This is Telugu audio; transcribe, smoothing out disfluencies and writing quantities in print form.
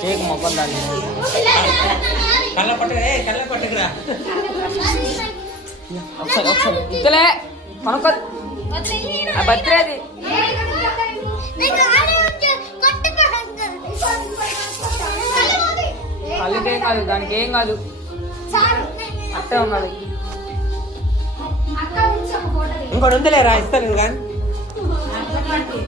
కేక్ మొక్కలు దాన్ని కళ్ళ పట్టుకురా ఒకసారి ఇద్దలే కొనుక్కో బర్త్డే అది వాళ్ళకేం కాదు దానికి ఏం కాదు అట్టే ఉన్నది ఇంకోటి ఉందిలేరా ఇస్తాను కానీ